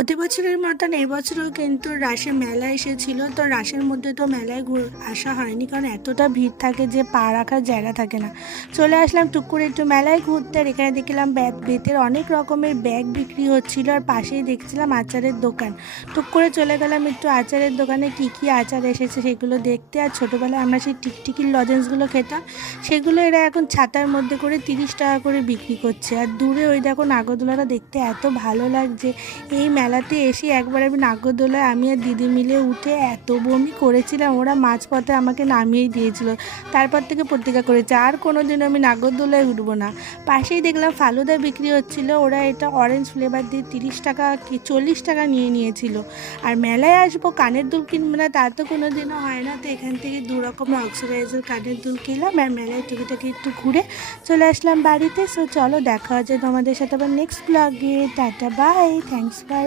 প্রতি বছরের মতন এবছরও কিন্তু রাসের মেলা এসেছিল। তো রাসের মধ্যে তো মেলায় আসা হয়নি, কারণ এতটা ভিড় থাকে যে পা রাখার জায়গা থাকে না। চলে আসলাম টুক করে একটু মেলায় ঘুরতে, আর এখানে দেখলাম বেতের অনেক রকমের ব্যাগ বিক্রি হচ্ছিল, আর পাশেই দেখছিলাম আচারের দোকান। টুক করে চলে গেলাম একটু আচারের দোকানে, কি কি আচার এসেছে সেগুলো দেখতে। আর ছোটোবেলায় আমরা সেই টিকটিকির লজেন্সগুলো খেতাম, সেগুলো এরা এখন ছাতার মধ্যে করে 30 টাকা করে বিক্রি করছে। আর দূরে ওই দেখো নাগরদোলাটা দেখতে এত ভালো লাগছে। এই মেলাতে এসে একবার আমি নাগরদোলায় আমি আর দিদি মিলে উঠে এত বমি করেছিলাম, ওরা মাঝপথে আমাকে নামিয়েই দিয়েছিল। তারপর থেকে প্রতিজ্ঞা করেছে আর কোনো দিন আমি নাগরদোলায় উঠবো না। পাশেই দেখলাম ফালুদা বিক্রি হচ্ছিল, ওরা এটা অরেঞ্জ ফ্লেভার দিয়ে 30 টাকা কি 40 টাকা নিয়ে নিয়েছিল। আর মেলায় আসবো কানের দুল কিনবো না তা তো কোনো দিনও হয় না। তো এখান থেকে 2 রকমের অক্সিডাইজার কানের দুল কিনলাম, আর মেলায় টুকিটাকি একটু ঘুরে চলে আসলাম বাড়িতে। সো চলো দেখা হচ্ছে তোমাদের সাথে আবার নেক্সট ব্লগে। Tata bye, thanks for